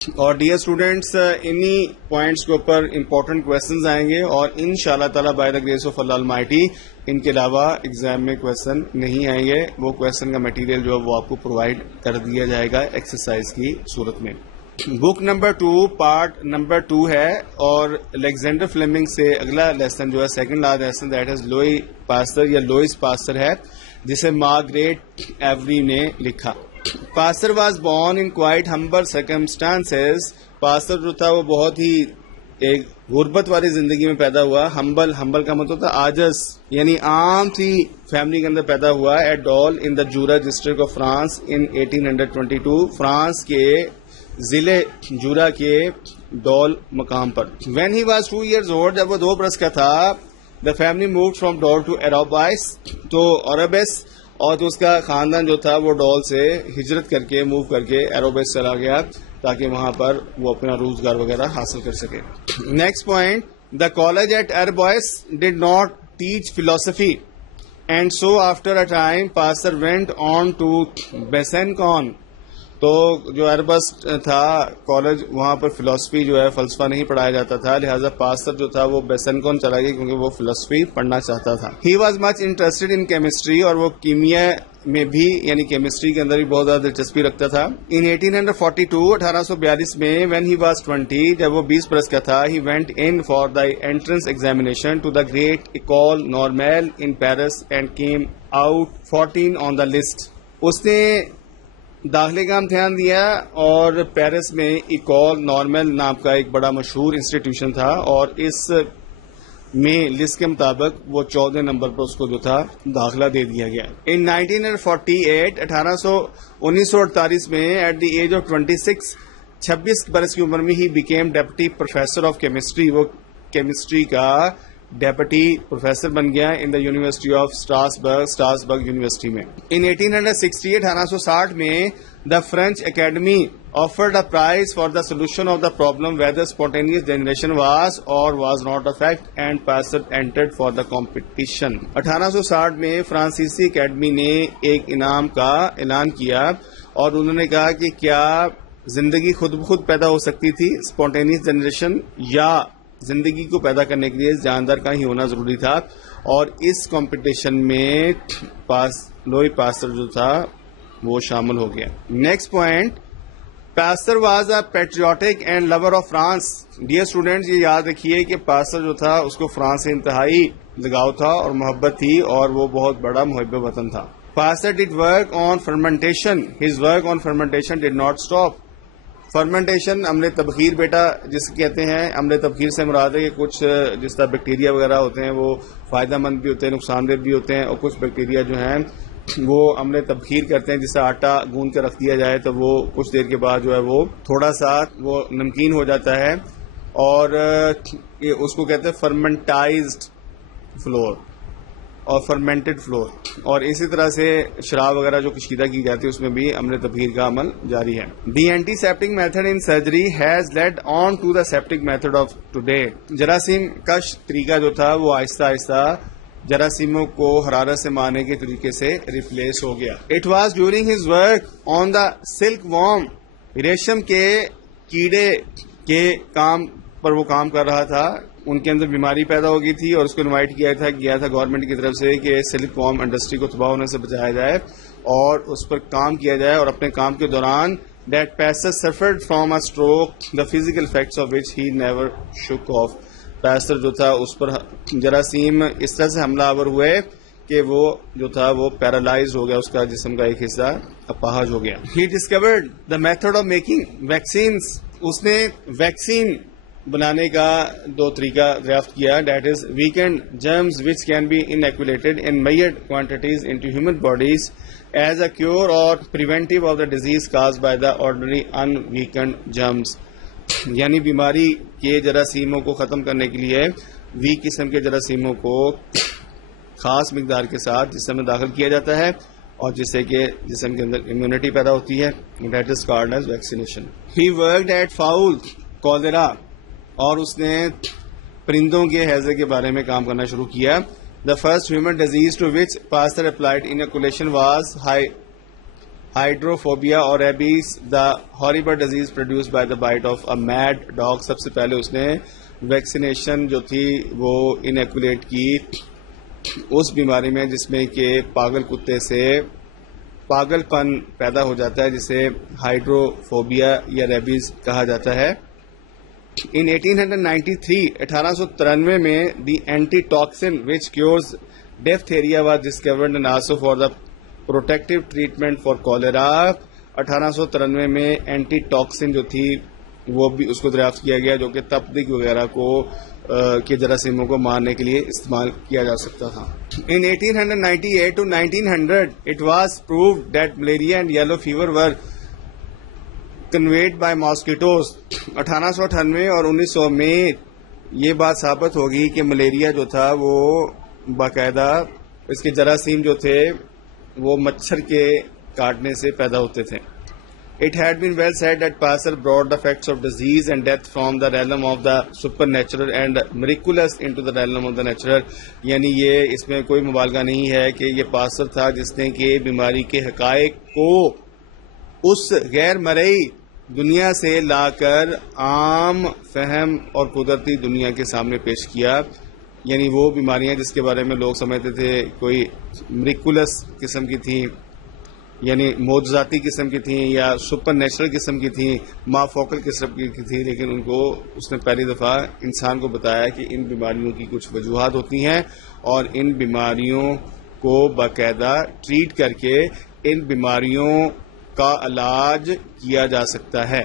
اور dear students انہی points کے اوپر امپورٹنٹ کویشچنز آئیں گے اور ان شاء اللہ تعالیٰ by the grace of Allah almighty ان کے علاوہ ایگزام میں کویشچن نہیں آئیں گے. وہ کویشچن کا مٹیریل جو ہے وہ آپ کو پرووائڈ کر دیا جائے گا ایکسرسائز کی صورت میں. بک نمبر 2 پارٹ نمبر 2 ہے اور الیگزینڈر فلیمنگ سے اگلا لیسن جو ہے second last lesson that is Louis Pasteur یا لوئس پاسٹر ہے جسے مارگریٹ ایوری نے لکھا. Pasteur was born in quite humble circumstances. Pasteur جو تھا وہ بہت ہی ایک غربت والی زندگی میں پیدا ہوا. ہمبل کا مطلب تھا عاجز یعنی عام سی فیملی کے اندر پیدا ہوا. At Dole in the Jura district of France in 1822 France کے ضلع جورا کے ڈول مقام پر. When he was 2 years old جب وہ 2 برس کا تھا the family moved from Dole to Arbois تو اوربیس اور تو اس کا خاندان جو تھا وہ ڈول سے ہجرت کر کے موو کر کے ایروبیس چلا گیا تاکہ وہاں پر وہ اپنا روزگار وغیرہ حاصل کر سکے. Next point the college at Arbois did not teach philosophy and so after a time Pasteur went on to Besancon. تو جو ایربس تھا کالج وہاں پر فلاسفی جو ہے فلسفہ نہیں پڑھایا جاتا تھا لہٰذا پاسٹر جو تھا وہ بیسنکون چلا گیا کیونکہ وہ فلاسفی پڑھنا چاہتا تھا. He was much interested in chemistry اور وہ کیمیا میں بھی یعنی کیمسٹری کے اندر بھی بہت زیادہ دلچسپی رکھتا تھا. ان 1842 1842 میں وین ہی واز 20 جب وہ 20 برس کا تھا he went in for the entrance examination to the great Ecole Normale in Paris and came out 14 on the list. اس نے داخلے کا امتحان دیا اور پیرس میں ایکول نارمل نام کا ایک بڑا مشہور انسٹیٹیوشن تھا اور اس میں لسٹ کے مطابق وہ 14 نمبر پر اس کو جو تھا داخلہ دے دیا گیا. ان 1948 1948 میں ایٹ دی ایج آف 26 برس کی عمر میں ہی became deputy professor of chemistry. وہ کیمسٹری کا ڈیپٹی پروفیسر بن گیا in the university of Strasbourg university میں. ان 1868 1860 میں the French academy offered a prize for the solution of the problem whether spontaneous generation was or was not a fact and Pasteur entered for the competition. 1860 میں فرانسیسی academy نے ایک انعام کا اعلان کیا اور انہوں نے کہا کہ کیا زندگی خود بخود پیدا ہو سکتی تھی اسپونٹینیس جنریشن یا زندگی کو پیدا کرنے کے لیے جاندار کا ہی ہونا ضروری تھا. اور اس کمپٹیشن میں لوئی پاسٹر جو تھا وہ شامل ہو گیا. Next point Pasteur was a patriotic and lover of France. Dear students یہ یاد رکھیے کہ پاسٹر جو تھا اس کو فرانس سے انتہائی لگاؤ تھا اور محبت تھی اور وہ بہت بڑا محب وطن تھا. Pasteur did work on fermentation. His work on fermentation did not stop. Fermentation عمل تبخیر بیٹا جس کہتے ہیں. عمل تبخیر سے مراد ہے کہ کچھ جس طرح بیکٹیریا وغیرہ ہوتے ہیں وہ فائدہ مند بھی ہوتے ہیں نقصان دہ بھی ہوتے ہیں اور کچھ بیکٹیریا جو ہیں وہ عمل تبخیر کرتے ہیں. جس سے آٹا گوندھ کے رکھ دیا جائے تو وہ کچھ دیر کے بعد جو ہے وہ تھوڑا سا وہ نمکین ہو جاتا ہے اور اس کو کہتے ہیں فرمنٹائزڈ فلور اور فرمنٹڈ فلور. اور اسی طرح سے شراب وغیرہ جو کشیدہ کی جاتی ہے اس میں بھی عمل تبخیر کا عمل جاری ہے. The antiseptic method in surgery has led on to the septic method of today. جراثیم کش طریقہ جو تھا وہ آہستہ آہستہ جراثیموں کو حرارت سے مارنے کے طریقے سے ریپلیس ہو گیا. It was during his work on the silk warm. ریشم کے کیڑے کے کام پر وہ کام کر رہا تھا. ان کے اندر بیماری پیدا ہو گئی تھی اور اس کو انوائٹ کیا تھا گورنمنٹ کی طرف سے کہ سلک وارم انڈسٹری کو تباہ ہونے سے بچایا جائے اور اس پر کام کیا جائے. اور اپنے کام کے دوران that Pasteur suffered from a stroke the physical effects of which he never shook off. Pasteur جو تھا اس پر جراثیم اس طرح سے حملہ آور ہوئے کہ وہ جو تھا وہ پیرالائز ہو گیا. اس کا جسم کا ایک حصہ اپاہج ہو گیا. He discovered the method of making vaccines. اس نے ویکسین بنانے کا 2 طریقہ دریافت کیا. That is weakened germs which can be inoculated in measured quantities into human bodies as a cure or preventive of the disease caused by the ordinary unweakened germs. یعنی بیماری کے جراثیموں کو ختم کرنے کے لیے ویک قسم کے جراثیموں کو خاص مقدار کے ساتھ جسم میں داخل کیا جاتا ہے اور جس سے کہ جسم کے اندر امیونٹی پیدا ہوتی ہے. That is called as vaccination. He worked at fowl cholera. اور اس نے پرندوں کے ہیضے کے بارے میں کام کرنا شروع کیا. The first human disease to which Pasteur applied inoculation was hydrophobia or rabies the horrible disease produced by the bite of a mad dog. سب سے پہلے اس نے ویکسینیشن جو تھی وہ انیکولیٹ کی اس بیماری میں جس میں کہ پاگل کتے سے پاگل پن پیدا ہو جاتا ہے جسے ہائیڈروفوبیا یا ریبیز کہا جاتا ہے. In 1893 میں the antitoxin which cures diphtheria was discovered and also for the protective treatment for cholera. 1893 میں اینٹی ٹاکسن جو تھی وہ بھی اس کو دریافت کیا گیا جو کہ تپدق وغیرہ کو کے جراثیموں کو مارنے کے لیے استعمال کیا جا سکتا تھا. In 1898 to 1900 it was proved that malaria and yellow fever were conveyed by mosquitoes. 1898 اور 1900 میں یہ بات ثابت ہوگی کہ ملیریا جو تھا وہ باقاعدہ اس کے جراثیم جو تھے وہ مچھر کے کاٹنے سے پیدا ہوتے تھے. It had been well said that Pasteur brought the facts of disease and death from the realm of the supernatural and miraculous into the realm of the natural. یعنی یہ اس میں کوئی مبالغہ نہیں ہے کہ یہ پاسر تھا جس نے کہ بیماری کے حقائق کو اس غیر مرئی دنیا سے لا کر عام فہم اور قدرتی دنیا کے سامنے پیش کیا. یعنی وہ بیماریاں جس کے بارے میں لوگ سمجھتے تھے کوئی مریکولس قسم کی تھیں یعنی معجزاتی قسم کی تھیں یا سپر نیچرل قسم کی تھیں مافوقل قسم کی تھیں، لیکن ان کو اس نے پہلی دفعہ انسان کو بتایا کہ ان بیماریوں کی کچھ وجوہات ہوتی ہیں اور ان بیماریوں کو باقاعدہ ٹریٹ کر کے ان بیماریوں کا علاج کیا جا سکتا ہے.